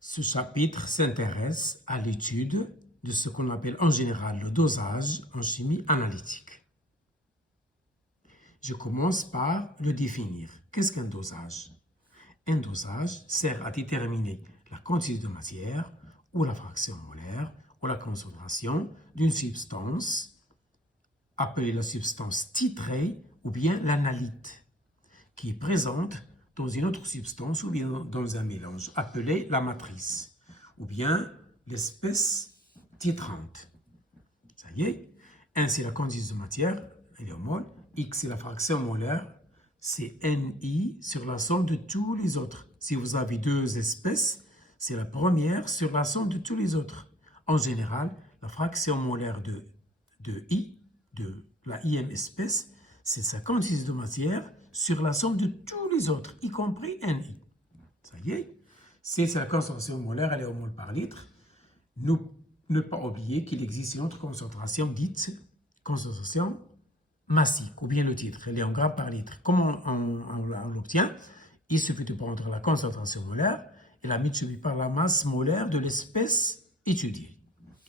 Ce chapitre s'intéresse à l'étude de ce qu'on appelle en général le dosage en chimie analytique. Je commence par le définir. Qu'est-ce qu'un dosage? Un dosage sert à déterminer la quantité de matière ou la fraction molaire ou la concentration d'une substance appelée la substance titrée ou bien l'analyte qui est présente dans une autre substance ou bien dans un mélange appelé la matrice ou bien l'espèce titrante. Ça y est, 1 c'est la quantité de matière, elle est au mol, X c'est la fraction molaire, c'est NI sur la somme de tous les autres. Si vous avez deux espèces, c'est la première sur la somme de tous les autres. En général, la fraction molaire de I, de la IM espèce, c'est sa quantité de matière sur la somme de tous les autres, y compris NI. Ça y est, c'est la concentration molaire, elle est au mol par litre. Ne pas oublier qu'il existe une autre concentration dite concentration massique, ou bien le titre, elle est en grammes par litre. Comment on l'obtient? Il suffit de prendre la concentration molaire et la multiplier par la masse molaire de l'espèce étudiée.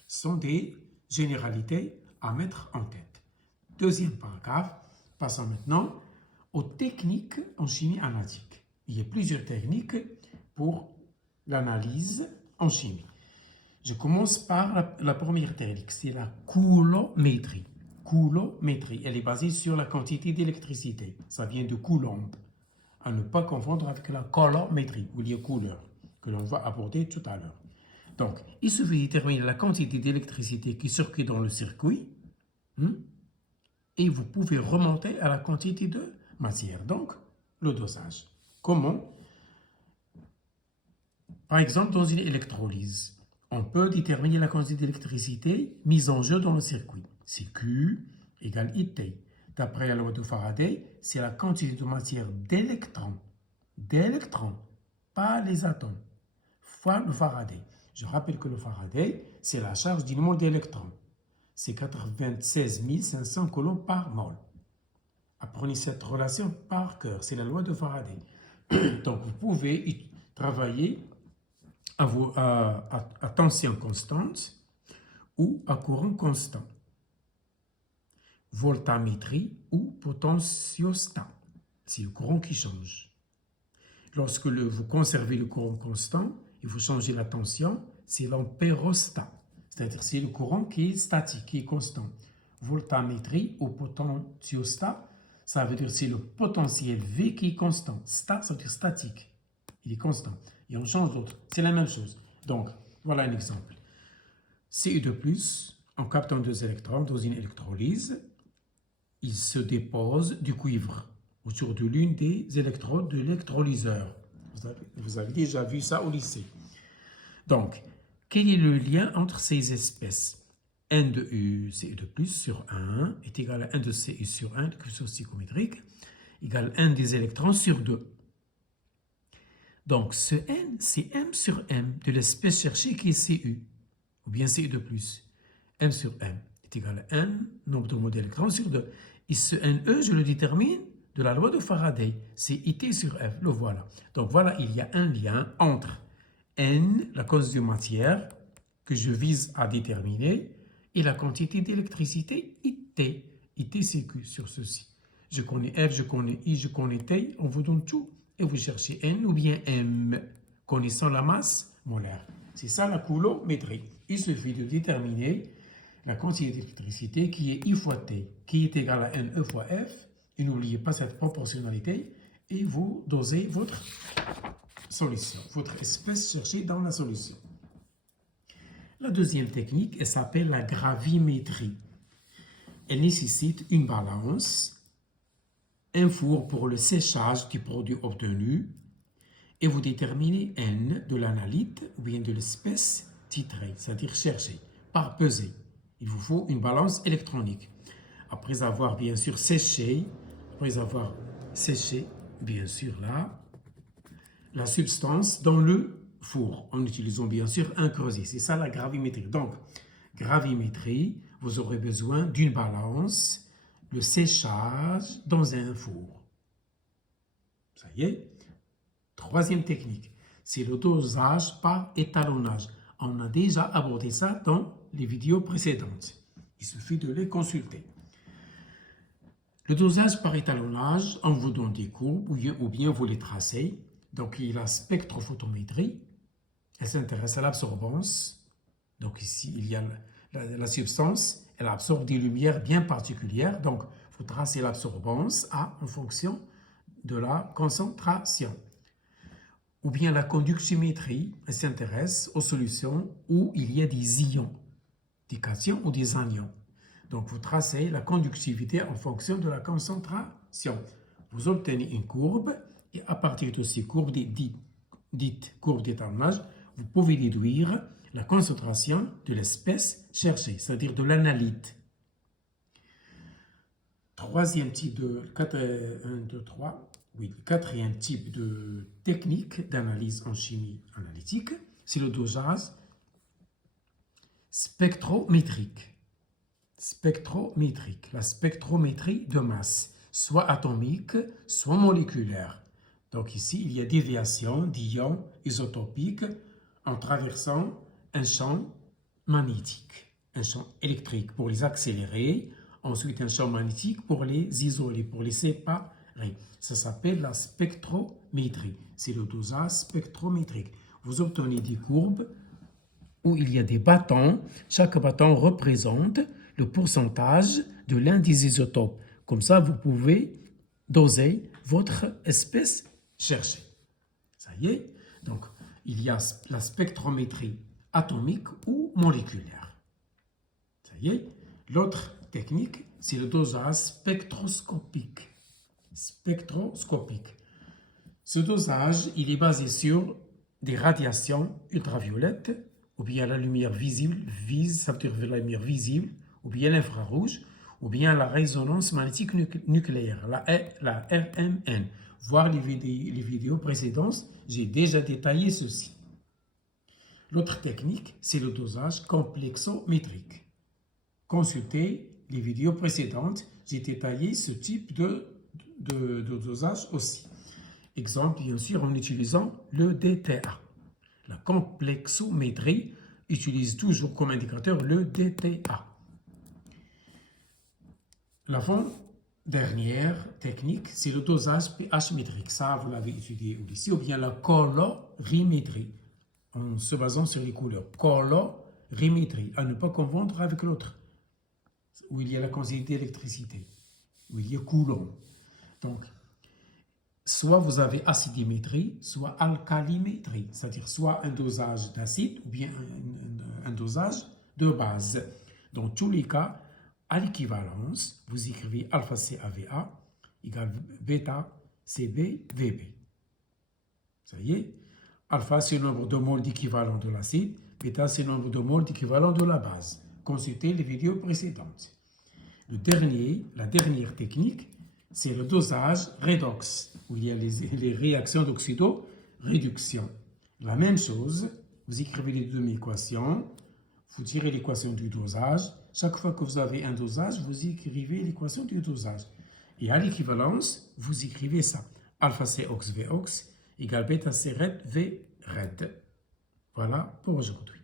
Ce sont des généralités à mettre en tête. Deuxième paragraphe, passons maintenant aux techniques en chimie analytique. Il y a plusieurs techniques pour l'analyse en chimie. Je commence par la première technique, c'est la coulométrie. Coulométrie, elle est basée sur la quantité d'électricité. Ça vient de coulomb. À ne pas confondre avec la colorimétrie, ou les couleurs, que l'on va aborder tout à l'heure. Donc, il suffit de déterminer la quantité d'électricité qui circule dans le circuit, et vous pouvez remonter à la quantité de matière. Donc, le dosage. Comment? Par exemple, dans une électrolyse, on peut déterminer la quantité d'électricité mise en jeu dans le circuit. C'est Q égale IT. D'après la loi de Faraday, c'est la quantité de matière d'électrons, pas les atomes, fois le Faraday. Je rappelle que le Faraday, c'est la charge d'une mole d'électrons. C'est 96 500 coulombs par mole. Apprenez cette relation par cœur, c'est la loi de Faraday. Donc, vous pouvez travailler à tension constante ou à courant constant. Voltamétrie ou potentiostat, c'est le courant qui change. Lorsque vous conservez le courant constant et vous changez la tension, c'est l'ampérostat, c'est-à-dire c'est le courant qui est statique, qui est constant. Voltamétrie ou potentiostat, ça veut dire c'est le potentiel V qui est constant. Stat, ça veut dire statique, il est constant. Et on change l'autre, c'est la même chose. Donc, voilà un exemple. Cu2+, en captant 2 électrons dans une électrolyse, il se dépose du cuivre autour de l'une des électrodes de l'électrolyseur. Vous avez déjà vu ça au lycée. Donc, quel est le lien entre ces espèces? N de Cu2+ sur 1 est égal à 1 de Cu sur 1, de puissance psychométrique, égale 1 des électrons sur 2. Donc, ce N, c'est M sur M de l'espèce cherchée qui est Cu, ou bien Cu2+. M sur M est égal à n nombre de mots d'électrons sur 2. Et ce NE, je le détermine de la loi de Faraday. C'est IT sur F, le voilà. Donc voilà, il y a un lien entre N, la quantité de matière que je vise à déterminer, et la quantité d'électricité IT. IT, c'est Q sur ceci. Je connais F, je connais I, je connais T, on vous donne tout. Et vous cherchez N ou bien M, connaissant la masse molaire. C'est ça la coulométrie. Il suffit de déterminer la quantité d'électricité qui est I fois T, qui est égale à NE fois F. Et n'oubliez pas cette proportionnalité et vous dosez votre solution, votre espèce cherchée dans la solution. La deuxième technique, elle s'appelle la gravimétrie. Elle nécessite une balance, un four pour le séchage du produit obtenu, et vous déterminez N de l'analyte ou bien de l'espèce titrée, c'est-à-dire cherchée, par pesée. Il vous faut une balance électronique. Après avoir bien sûr séché, bien sûr la substance dans le four, en utilisant bien sûr un creuset. C'est ça la gravimétrie. Donc, gravimétrie, vous aurez besoin d'une balance, le séchage dans un four. Ça y est. Troisième technique, c'est le dosage par étalonnage. On a déjà abordé ça dans les vidéos précédentes. Il suffit de les consulter. Le dosage par étalonnage, on vous donne des courbes ou bien vous les tracez. Donc, il y a la spectrophotométrie. Elle s'intéresse à l'absorbance. Donc, ici, il y a la substance. Elle absorbe des lumières bien particulières. Donc, vous tracez l'absorbance en fonction de la concentration. Ou bien la conductiométrie, elle s'intéresse aux solutions où il y a des ions, des cations ou des anions. Donc, vous tracez la conductivité en fonction de la concentration. Vous obtenez une courbe et à partir de ces courbes, dites courbes d'étalonnage, vous pouvez déduire la concentration de l'espèce cherchée, c'est-à-dire de l'analyte. Quatrième type de technique d'analyse en chimie analytique, c'est le dosage spectrométrique. La spectrométrie de masse, soit atomique, soit moléculaire. Donc ici, il y a déviation d'ions isotopiques en traversant un champ magnétique, un champ électrique pour les accélérer, ensuite un champ magnétique pour les isoler, pour les séparer. Ça s'appelle la spectrométrie. C'est le dosage spectrométrique. Vous obtenez des courbes où il y a des bâtons. Chaque bâton représente le pourcentage de l'un des isotopes. Comme ça, vous pouvez doser votre espèce cherchée. Ça y est. Donc, il y a la spectrométrie atomique ou moléculaire. Ça y est. L'autre technique, c'est le dosage spectroscopique. Ce dosage, il est basé sur des radiations ultraviolettes, ou bien la lumière visible, ça veut dire la lumière visible, ou bien l'infrarouge, ou bien la résonance magnétique nucléaire, la RMN. Voir les vidéos précédentes, j'ai déjà détaillé ceci. L'autre technique, c'est le dosage complexométrique. Consultez les vidéos précédentes, j'ai détaillé ce type de dosage aussi. Exemple, bien sûr, en utilisant le DTA. La complexométrie utilise toujours comme indicateur le DTA. L'avant-dernière technique, c'est le dosage pH métrique. Ça, vous l'avez étudié ici. Ou bien la colorimétrie, en se basant sur les couleurs. Colorimétrie, à ne pas confondre avec l'autre, où il y a la quantité d'électricité, où il y a coulomb. Donc, soit vous avez acidimétrie, soit alcalimétrie, c'est-à-dire soit un dosage d'acide ou bien un dosage de base. Dans tous les cas, à l'équivalence, vous écrivez alpha CAVA égale bêta CB VB. Ça y est, alpha c'est le nombre de moles d'équivalent de l'acide, bêta c'est le nombre de moles d'équivalent de la base. Consultez les vidéos précédentes. La dernière technique, c'est le dosage redox, où il y a les réactions d'oxydo-réduction. La même chose, vous écrivez les deux équations, vous tirez l'équation du dosage. Chaque fois que vous avez un dosage, vous écrivez l'équation du dosage. Et à l'équivalence, vous écrivez ça. Alpha COX VOX égale bêta C red V red. Voilà pour aujourd'hui.